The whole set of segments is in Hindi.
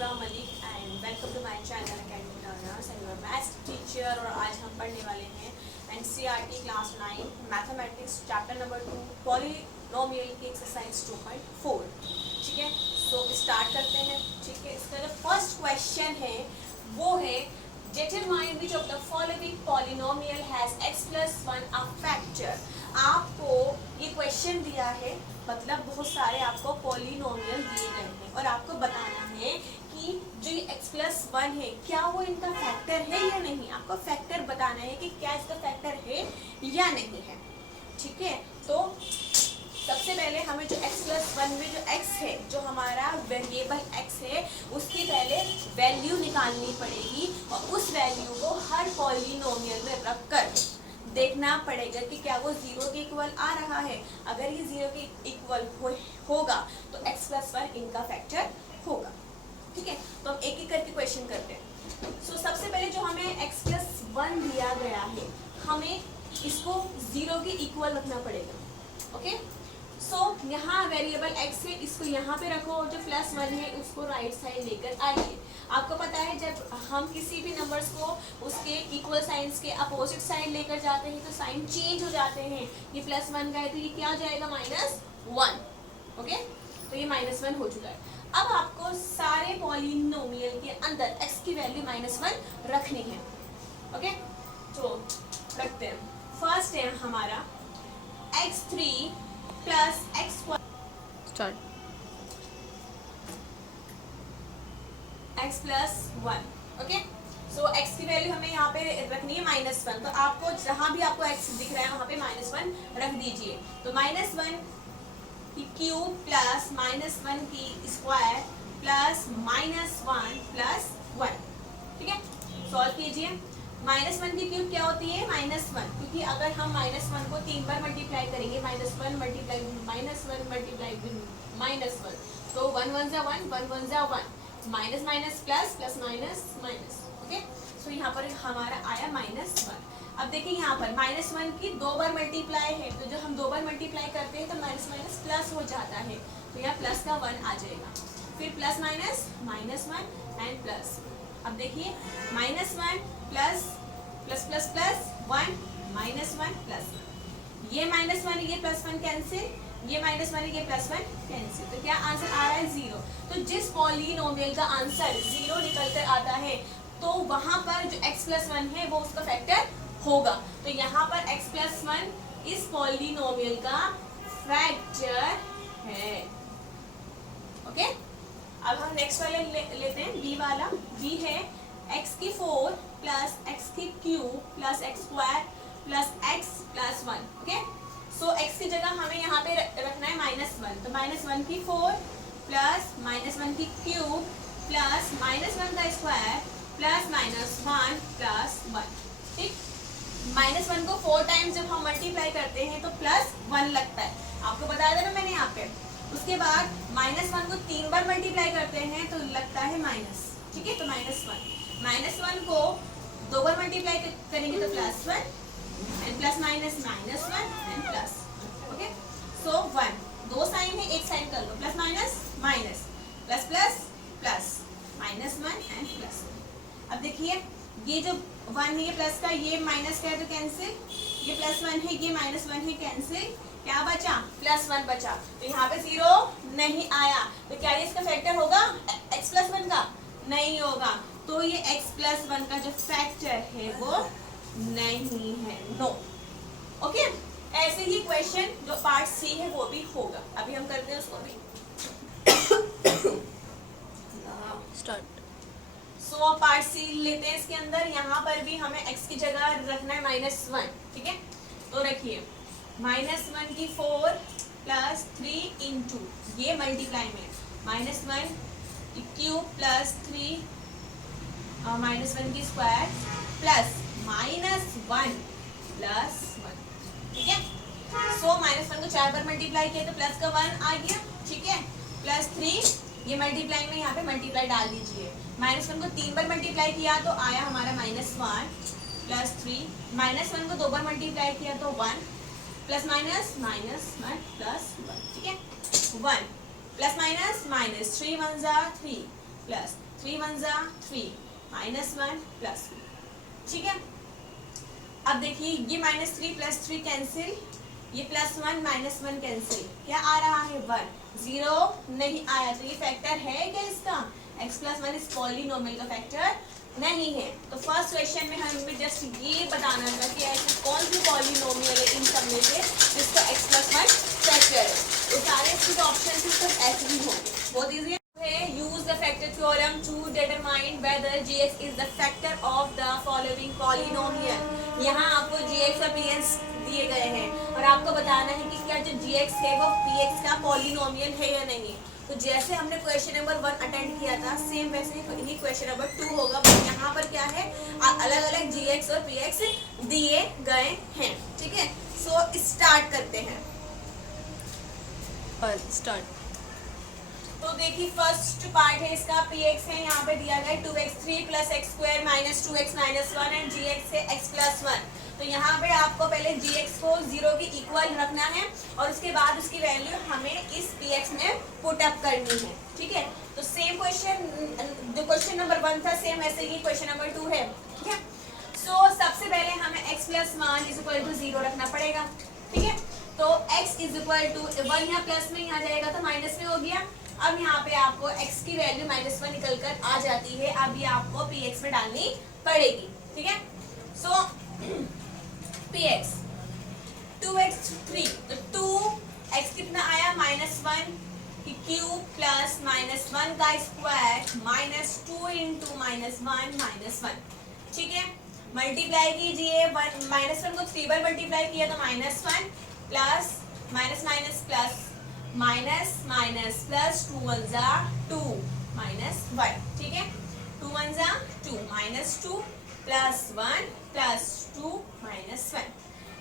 इफ्रा Malik and welcome to my channel academy learners and your maths teacher. और आज हम पढ़ने वाले हैं NCERT class 9 mathematics chapter number 2 polynomial की एक्सरसाइज 2.4। ठीक है, सो स्टार्ट करते हैं। ठीक है, इसका जो फर्स्ट क्वेश्चन है वो है determine which of the following polynomial has x plus 1 a factor. आपको ये क्वेश्चन दिया है, मतलब बहुत सारे आपको पॉलिनोमियल दिए गए हैं और आपको बताना है कि जो ये x plus 1 है क्या वो इनका फैक्टर है या नहीं। आपको फैक्टर बताना है कि क्या इसका फैक्टर है या नहीं है। ठीक है, तो सबसे पहले हमें जो x plus 1 में जो x है, जो हमारा वेरिएबल x है, उसकी पहले वैल्यू निकालनी पड़ेगी और उस वैल्यू को हर पॉलिनोमियल में रखकर देखना पड़ेगा कि क्या वो 0 के इक्वल आ रहा है। अगर ये 0 के इक्वल होगा तो x plus 1 इनका फैक्टर होगा। ठीक है, तो हम एक एक करके क्वेश्चन करते हैं। सो सबसे पहले जो हमें x plus 1 दिया गया है, हमें इसको 0 के इक्वल रखना पड़ेगा। ओके, सो यहाँ वेरिएबल x है, इसको यहाँ पे रखो और जो प्लस 1 है उसको राइट साइड लेकर आइए। आपको पता है जब हम किसी भी नंबर्स को उसके इक्वल साइंस के अपोजिट साइड लेकर जाते हैं तो साइन चेंज हो जाते हैं। ये प्लस 1 का है तो ये क्या हो जाएगा -1। ओके, तो ये -1 हो चुका है। अब आपको सारे पॉलिनोमियल के अंदर x की वैल्यू -1 रखनी है। ओके, तो रखते हैं। फर्स्ट है हमारा x3 plus x start x plus 1। Okay, so x की वैल्यू हमें यहाँ पे रखनी है -1। तो आपको जहाँ भी आपको x दिख रहा है वहाँ पे -1 रख दीजिए। तो -1 की क्यूब प्लस -1 की स्क्वायर प्लस -1 प्लस 1। ठीक है, सॉल्व कीजिए। -1 की क्यूब क्या होती है? -1, क्योंकि अगर हम -1 को 3 बार मल्टीप्लाई करेंगे, -1 मल्टीप्लाई -1 मल्टीप्लाई -1, तो 1 1 जा 1, 1 1 जा 1, minus minus plus plus minus minus. Okay, so यहाँ पर हमारा आया -1। अब देखिए यहाँ पर -1 की 2 बार मल्टीप्लाई है, तो जब हम 2 बार मल्टीप्लाई करते हैं तो माइनस माइनस प्लस हो जाता है, तो यहाँ प्लस का 1 आ जाएगा। फिर प्लस माइनस -1 एंड प्लस। अब देखिए -1 plus plus plus plus 1 -1 plus 1, ये -1 ये +1 कैंसिल, ये -1 ये +1 कैंसिल, तो क्या आंसर आ रहा है 0। तो जिस पॉलिनोमियल का आंसर 0 निकल कर आता है तो वहां पर जो x plus 1 है वो उसका फैक्टर होगा। तो यहाँ पर x plus 1 इस पॉलिनोमियल का फैक्टर है। ओके, अब हम नेक्स्ट वाले लेते हैं, b वाला। b है x की 4 प्लस x की cube plus x square plus x plus 1। Okay, so x की जगह हमें यहाँ पे रखना है -1, तो -1 की 4 प्लस -1 की क्यूब प्लस -1 का स्क्वायर प्लस -1 प्लस 1। ठीक, -1 को 4 टाइम्स जब हम मल्टीप्लाई करते हैं तो +1 लगता है, आपको बताया था ना मैंने यहाँ पे। उसके बाद -1 को 3 बार मल्टीप्लाई करते हैं तो लगता है माइनस। ठीक है, तो -1 को 2 बार मल्टीप्लाई करेंगे तो +1 and plus minus -1 and plus. Okay, so 1 दो साइन है, एक साइन कर लो, plus minus minus plus plus plus -1 and plus. अब देखिए ये जो 1 है ये प्लस का, ये माइनस का है तो कैंसिल, ये +1 है ये -1 है कैंसिल, क्या बचा? +1 बचा। तो यहाँ पे 0 नहीं आया, तो क्या ये इसका फैक्टर होगा x plus 1 का? नहीं होगा, तो ये x plus 1 का जो फैक्टर है वो नहीं है, नो। ओके, ऐसे ही क्वेश्चन जो पार्ट सी है वो भी होगा। अभी हम करते हैं उसको भी स्टार्ट। सो पार्ट सी लेते हैं। इसके अंदर यहाँ पर भी हमें x की जगह रखना है -1। ठीक है, तो रखिए -1 की 4 प्लस 3 इंटू ये मल्टीप्लाई में -1 की क्यूब प्लस 3 -1 की स्क्वायर प्लस -1 प्लस 1। ठीक है, सो -1 को 4 बार मल्टीप्लाई किया तो प्लस का 1 आ गया। ठीक है, प्लस 3 ये मल्टीप्लाई में यहाँ पे मल्टीप्लाई डाल दीजिए। -1 को 3 बार मल्टीप्लाई किया तो आया हमारा -1 प्लस 3, -1 को 2 बार मल्टीप्लाई किया तो 1 प्लस माइनस -1 प्लस 1। ठीक है, 1 प्लस माइनस -3 1 जा 3 प्लस 3 1 जा 3 -1 प्लस, ठीक है। अब देखिए ये -3 + 3 कैंसिल, ये +1 -1 कैंसिल, क्या आ रहा है 1, 0 नहीं आया, तो ये फैक्टर है क्या इसका, x + 1 इस पॉलिनोमियल का फैक्टर नहीं है। तो फर्स्ट क्वेश्चन में हमें जस्ट ये बताना था कि ऐसा कौन सी पॉलिनोमियल है इन सब में से जिसका x + 1 फैक्टर है। तो सारे इसके ऑप्शन सिर्फ ऐसे ही होंगे, बहुत इजी है। Use the factor theorem to determine whether gx is the factor of the following polynomial. यहाँ आपको gx और px दिए गए हैं और आपको बताना है कि क्या जो gx है वो px का पॉलिनोमियल है या नहीं। तो जैसे हमने क्वेश्चन नंबर 1 अटेंड किया था सेम वैसे ही क्वेश्चन नंबर 2 होगा, बट यहाँ पर क्या है अलग अलग gx और px दिए गए हैं, ठीक है। सो स्टार्ट करते हैं, स्टार्ट। तो देखिए फर्स्ट पार्ट है इसका px है, यहाँ पे दिया गया 2x3 + x² - 2x - 1 and gx है x + 1। तो यहाँ पे आपको पहले gx को 0 के इक्वल रखना है और उसके बाद उसकी वैल्यू हमें इस px में पुट अप करनी है, ठीक है। तो सेम क्वेश्चन जो क्वेश्चन नंबर 1 था सेम ऐसे ही क्वेश्चन नंबर 2 है, ठीक है। सो सबसे पहले हमें x + 1 = 0 रखना पड़ेगा, ठीक है। तो x = 1 यहाँ प्लस में आ जाएगा तो माइनस में हो गया। अब यहाँ पे आपको x की वैल्यू -1 निकल कर आ जाती है, अब ये आपको px में डालनी पड़ेगी, ठीक है। सो px 2x3 तो 2x कितना आया -1 की क्यूब प्लस -1 का स्क्वायर -2 × -1, ठीक है। मल्टीप्लाई कीजिए 1 को 3 बार मल्टीप्लाई किया तो -1 प्लस प्लस माइनस प्लस 2 1 जा 2 -1, ठीक है। 2 1 जा 2 -2 प्लस 1 प्लस 2 -1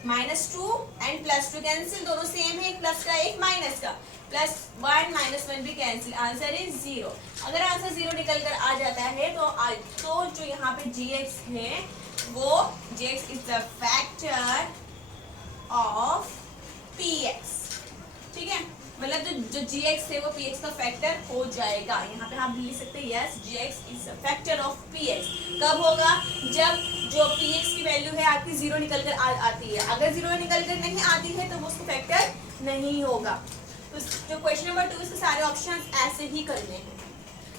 -2 एंड +2 कैंसिल, दोनों सेम है, एक प्लस का एक माइनस का, +1 -1 भी कैंसिल, आंसर इज 0। अगर आंसर 0 निकल कर आ जाता है तो जो यहाँ पे gx है वो gx is the factor of px, ठीक है। मतलब जो gx है वो px का फैक्टर हो जाएगा। यहाँ पे आप लिख सकते हैं yes gx is the factor of px। कब होगा, जब जो px की वैल्यू है आपकी 0 निकल कर आती है। अगर 0 निकल कर नहीं आती है तो वो उसका फैक्टर नहीं होगा। तो जो क्वेश्चन नंबर 2 इसके सारे ऑप्शन ऐसे ही करने हैं।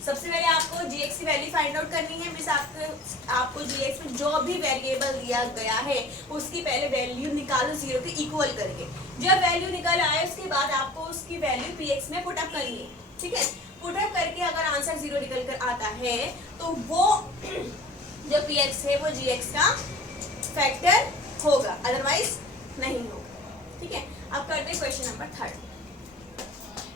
सबसे पहले आपको gx की वैल्यू फाइंड आउट करनी है, मींस आपको gx में जो भी वेरिएबल दिया गया है उसकी पहले वैल्यू निकालो 0 के इक्वल करके। जब वैल्यू निकल आए उसके बाद आपको उसकी वैल्यू px में पुट अप करनी है, ठीक है। पुट अप करके अगर आंसर 0 निकल कर आता है तो वो जो px है वो gx का फैक्टर होगा, अदरवाइज नहीं होगा, ठीक है। अब करते हैं क्वेश्चन नंबर 3।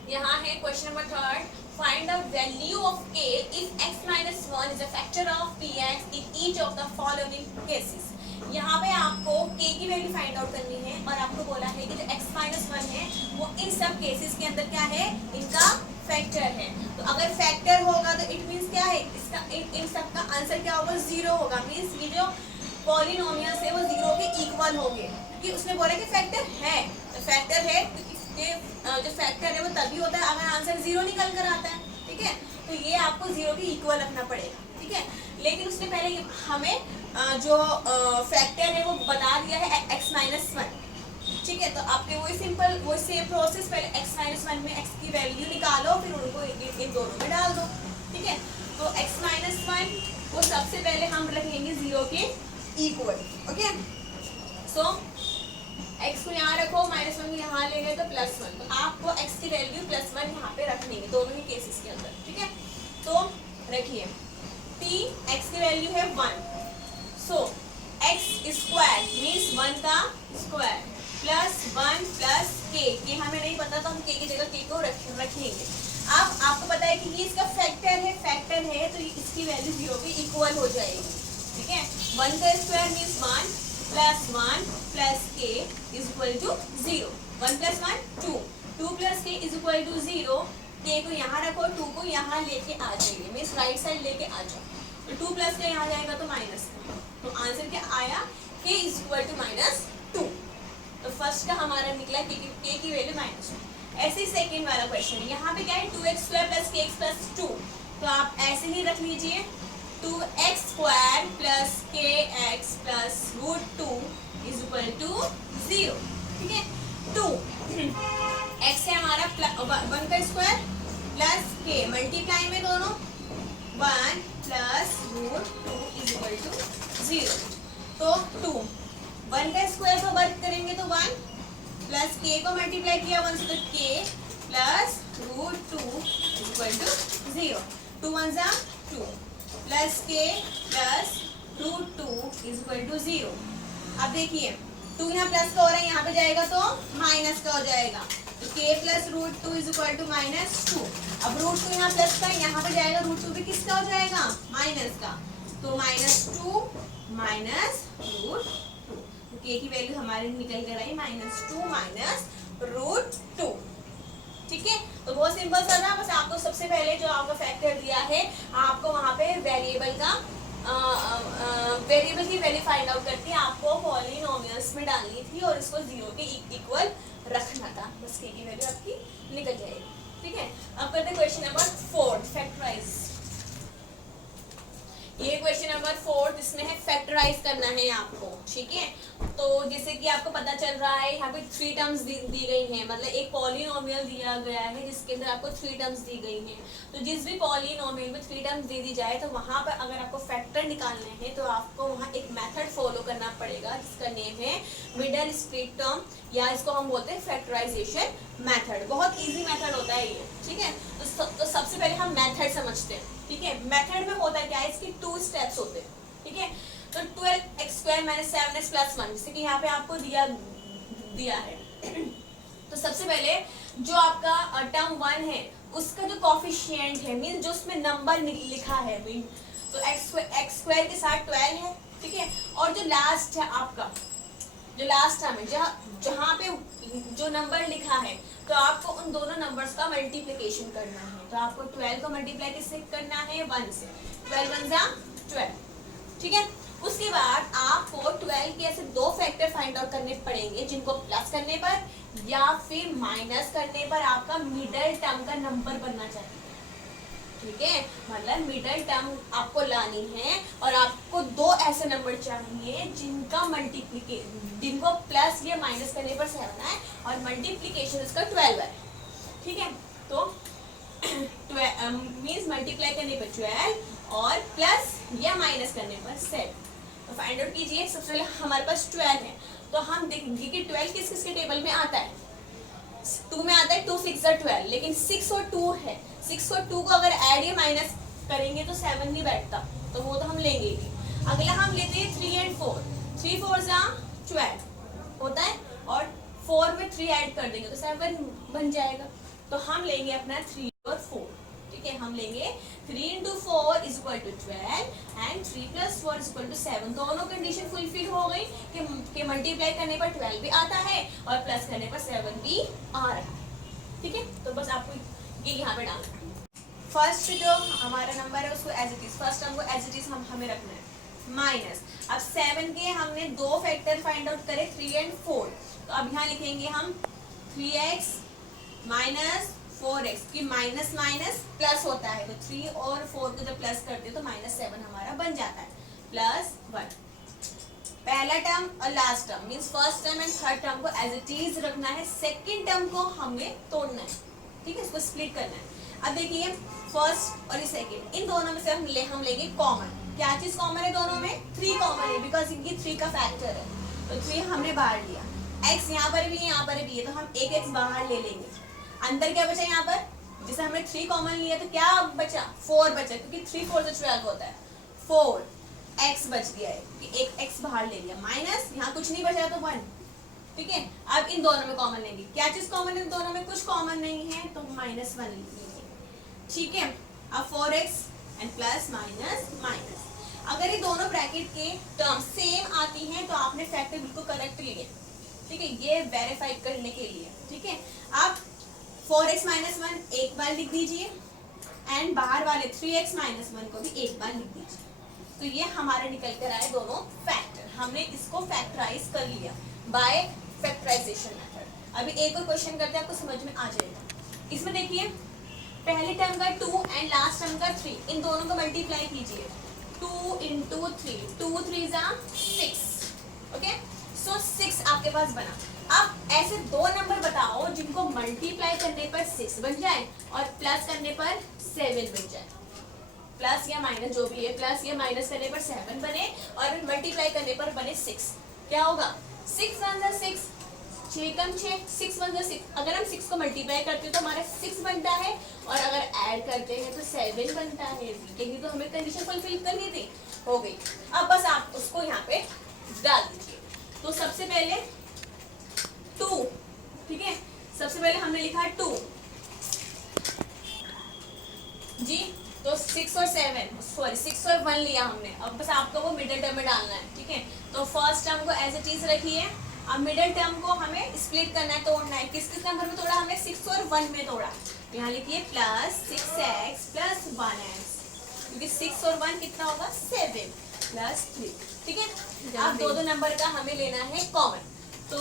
यहाँ है question number 3, find the value of k if x - 1 is a factor of px in each of the following cases। यहाँ पे आपको k की वैल्यू फाइंड आउट करनी है और आपको बोला है कि जो x - 1 है वो इन सब केसेस के अंदर क्या है, इनका फैक्टर है। तो अगर फैक्टर होगा तो इट मींस क्या है, इसका इन सब का आंसर क्या होगा, 0 होगा। मींस ये जो पॉलिनोमियल्स है वो 0 के इक्वल होंगे, क्योंकि उसने बोला कि फैक्टर है, तो फैक्टर है जो फैक्टर है वो तभी होता है अगर आंसर 0 निकल कर आता है, ठीक है। तो ये आपको 0 के इक्वल रखना पड़ेगा, ठीक है। लेकिन उसने पहले हमें जो फैक्टर है वो बता दिया है x - 1, ठीक है। तो आपके वही सेम प्रोसेस, पहले x - 1 में x की वैल्यू निकालो फिर उनको इन दोनों में डाल दो, ठीक है। तो x - 1 वो सबसे पहले हम रखेंगे 0 के इक्वल, ओके। सो x को यहाँ रखो, -1 को यहाँ ले गए तो +1, तो आपको x की वैल्यू +1 यहाँ पे रखनी है दोनों ही केसेस के अंदर, ठीक है। तो रखिए p x की वैल्यू है 1, सो x² मींस 1 का स्क्वायर +1 + k हमें नहीं पता तो हम k की जगह k को रखेंगे। अब आपको पता है कि ये इसका फैक्टर है तो इसकी वैल्यू 0 के इक्वल हो जाएगी, ठीक है। 1 का square means 1 + 1 + k = 0, 1 + 1 2 + k = 0। k को यहाँ रखो, 2 को यहाँ लेके आ जाइए, मींस राइट साइड लेके आ जाओ, तो 2 + k यहाँ जाएगा तो माइनस, तो आंसर क्या आया, k = -2। तो फर्स्ट का हमारा निकला k की वैल्यू -2। ऐसे ही सेकंड वाला क्वेश्चन, यहाँ पे क्या है 2x² + kx + 2, तो आप ऐसे ही रख लीजिए 2x² plus kx plus √2 is equal to 0। ठीक है, 2 x है हमारा 1 का स्क्वायर प्लस k, मल्टीप्लाई में दोनों 1 प्लस √2 इज इक्वल टू 0। तो 2 1 का स्क्वायर को वर्क करेंगे तो 1 प्लस k को मल्टीप्लाई किया 1 से तो k plus √2 is equal to 0। 2 1 जा 2 plus k plus √2 is equal to 0। अब देखिए 2 यहाँ प्लस का हो रहा है, यहाँ पे जाएगा तो माइनस का हो जाएगा, तो k plus √2 is equal to -2। अब √2 यहाँ प्लस का, यहाँ पे जाएगा √2 भी किसका हो जाएगा, माइनस का, तो -2 माइनस √2, तो k की वैल्यू हमारी निकल कर आई -2 माइनस √2। ठीक है, तो बहुत सिंपल सा था, बस आपको सबसे पहले जो आपका फैक्टर दिया है आपको वहां पे वेरिएबल की वैल्यू फाइंड आउट करके आपको पॉलिनोमियल्स में डालनी थी और इसको 0 के इक्वल रखना था, बस k की वैल्यू आपकी निकल जाएगी। ठीक है, अब करते हैं क्वेश्चन नंबर 4, फैक्टराइज। ये क्वेश्चन नंबर 4 इसमें है फैक्टराइज करना है आपको। ठीक है, तो जैसे कि आपको पता चल रहा है यहाँ पे 3 टर्म्स दी गई हैं, मतलब एक पॉलिनोमियल दिया गया है जिसके अंदर आपको 3 टर्म्स दी गई हैं। तो जिस भी पॉलिनोमियल में 3 टर्म्स दे दी जाए तो वहाँ पर अगर आपको फैक्टर निकालने हैं तो आपको वहाँ एक मेथड फॉलो करना पड़ेगा जिसका नेम है मिडल स्प्लिट टर्म, या इसको हम बोलते हैं फैक्टराइजेशन मेथड। बहुत ईजी मेथड होता है ये। ठीक है, तो सबसे पहले हम मेथड समझते हैं। ठीक है, मेथड में होता क्या है, इसकी 2 स्टेप्स होते हैं। ठीक है, तो 12x² - 7x + 1 जैसे कि यहाँ पे आपको दिया है तो सबसे पहले जो आपका टर्म 1 है उसका जो कॉफिशिएंट है, मीन जो उसमें नंबर लिखा है, मीन तो x² के साथ 12 है। ठीक है, और जो लास्ट है आपका, जो लास्ट टर्म है जहाँ पे जो नंबर लिखा है तो आपको उन दोनों नंबर्स का मल्टीप्लिकेशन करना है। तो आपको 12 को मल्टीप्लाई किससे करना है, 1 से, 12 1 जा 12। ठीक है, उसके बाद आपको 12 के ऐसे 2 फैक्टर फाइंड आउट करने पड़ेंगे जिनको प्लस करने पर या फिर माइनस करने पर आपका मिडल टर्म का नंबर बनना चाहिए। ठीक है, मतलब मिडल टर्म आपको लानी है और आपको 2 ऐसे नंबर चाहिए जिनको प्लस या माइनस करने पर 7 आए और मल्टीप्लिकेशन इसका 12 है। ठीक है, तो मींस मल्टीप्लाई करने पर 12 और प्लस या माइनस करने पर 7। तो फाइंड आउट कीजिए। सबसे पहले हमारे पास 12 है तो हम देखेंगे कि 12 किस किस के टेबल में आता है। 2 में आता है 2 6 12, लेकिन 6 और 2 है, 6 और 2 को अगर ऐड या माइनस करेंगे तो 7 नहीं बैठता, तो वो तो हम लेंगे ही। अगला हम लेते हैं 3 और 4, 3 4 जा 12 होता है और 4 में 3 ऐड कर देंगे तो 7 बन जाएगा। तो हम लेंगे अपना 3 और 4। ठीक है, हम लेंगे 3 × 4 = 12 एंड 3 + 4 = 7। दोनों कंडीशन फुलफिल हो गई कि मल्टीप्लाई करने पर 12 भी आता है और प्लस करने पर 7 भी आ रहा है। ठीक है, तो बस आपको ये यहाँ पे डालना है। फर्स्ट जो हमारा नंबर है उसको as it is, first term को एज इट इज हमें रखना है माइनस। अब 7 के हमने 2 फैक्टर फाइंड आउट करे 3 और 4, तो अब यहाँ लिखेंगे हम 3x - 4x की माइनस माइनस प्लस होता है, तो 3 और 4 को जब प्लस करते हैं तो -7 हमारा बन जाता है +1। पहला टर्म और last term means first term and third term को एज इट इज रखना है, सेकंड टर्म को हमें तोड़ना है। ठीक है, इसको स्प्लिट करना है। अब देखिए फर्स्ट और सेकंड, इन दोनों में से हम लेंगे कॉमन। क्या चीज कॉमन है दोनों में, 3 कॉमन है बिकॉज इनकी 3 का फैक्टर है, तो 3 हमने बाहर लिया। x यहाँ पर भी यहाँ पर भी है तो हम एक x बाहर ले लेंगे। अंदर क्या बचा यहाँ पर, जैसे हमने 3 कॉमन लिया तो क्या बचा, 4 बचा, क्योंकि 3 4 से 12 होता है, 4 x बच गया है कि एक x बाहर ले लिया, माइनस यहाँ कुछ नहीं बचा तो 1। ठीक है, अब इन दोनों में कॉमन लेंगे। क्या चीज कॉमन है इन दोनों में, कुछ कॉमन नहीं है तो -1 लीजिए। ठीक है, अब 4x and plus minus minus. अगर ये दोनों ब्रैकेट के टर्म सेम आती हैं तो आपने फैक्टर बिल्कुल करेक्ट लिए। ठीक है, ये वेरीफाई करने के लिए। ठीक है, अब 4x - 1 एक बार लिख दीजिए एंड बाहर वाले 3x - 1 को भी एक बार लिख दीजिए। तो ये हमारे निकल कर आए दोनों फैक्टर। हमने इसको फैक्टराइज कर लिया बाय फैक्टराइजेशन मेथड। अभी एक और क्वेश्चन करते हैं, आपको समझ में आ जाएगा। इसमें देखिए पहले टर्म का 2 एंड लास्ट टर्म का 3, इन दोनों को मल्टीप्लाई कीजिए। 2 into 3, 2 3 जा 6, ओके। सो 6 आपके पास बना। अब ऐसे दो नंबर बताओ जिनको मल्टीप्लाई करने पर 6 बन जाए और प्लस करने पर 7 बन जाए। प्लस या माइनस जो भी है, प्लस या माइनस करने पर 7 बने और मल्टीप्लाई करने पर बने 6। क्या होगा? 6 1 जा 6, 6 कम 6, 6 1 जा 6। अगर हम 6 को मल्टीप्लाई करते हैं तो हमारा 6 बनता है और अगर ऐड करते हैं तो 7 बनता है, क्योंकि तो हमें कंडीशन फुलफिल करनी थी। हो गई। अब बस आप उसको यहाँ पे डाल दीजिए। तो सबसे पहले 2, ठीक है, सबसे पहले हमने लिखा 2 जी। तो 6 और 7, सॉरी 6 और 1 लिया हमने। अब बस आपको वो मिडिल टर्म में डालना है, ठीक है। तो फर्स्ट टर्म को एज ए चीज रखिए। अब मिडिल टर्म को हमें स्प्लिट करना है, तोड़ना है। किस किस नंबर में तोड़ा? हमने 6 और 1 में तोड़ा। यहाँ लिखिए प्लस 6x प्लस 1x, क्योंकि 6 और 1 कितना होगा? 7 प्लस 3, ठीक है। अब दो नंबर का हमें लेना है कॉमन। तो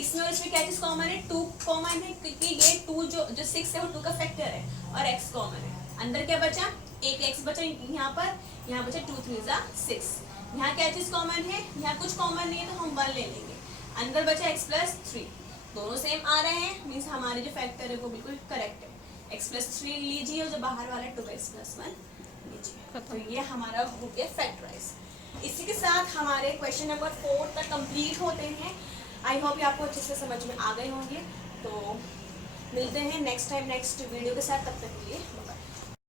इसमें और इसमें क्या चीज कॉमन है? 2 कॉमन है, क्योंकि ये 2 जो 6 है वो 2 का फैक्टर है और x कॉमन है। अंदर क्या बचा? एक x बचा यहाँ पर, यहाँ बचा 2 3 जा 6। यहाँ क्या चीज कॉमन है? यहाँ कुछ कॉमन नहीं है तो हम 1 ले लेंगे। अंदर बचा x प्लस 3, दोनों सेम आ रहे हैं, मीन्स हमारे जो फैक्टर है वो बिल्कुल करेक्ट है। x प्लस 3 लीजिए और जो बाहर वाला 2x प्लस 1 लीजिए। तो ये हमारा हो गया फैक्टराइज। इसी के साथ हमारे क्वेश्चन नंबर 4 तक कंप्लीट होते हैं। आई होप ये आपको अच्छे से समझ में आ गए होंगे। तो मिलते हैं नेक्स्ट टाइम नेक्स्ट वीडियो के साथ, तब तक के लिए।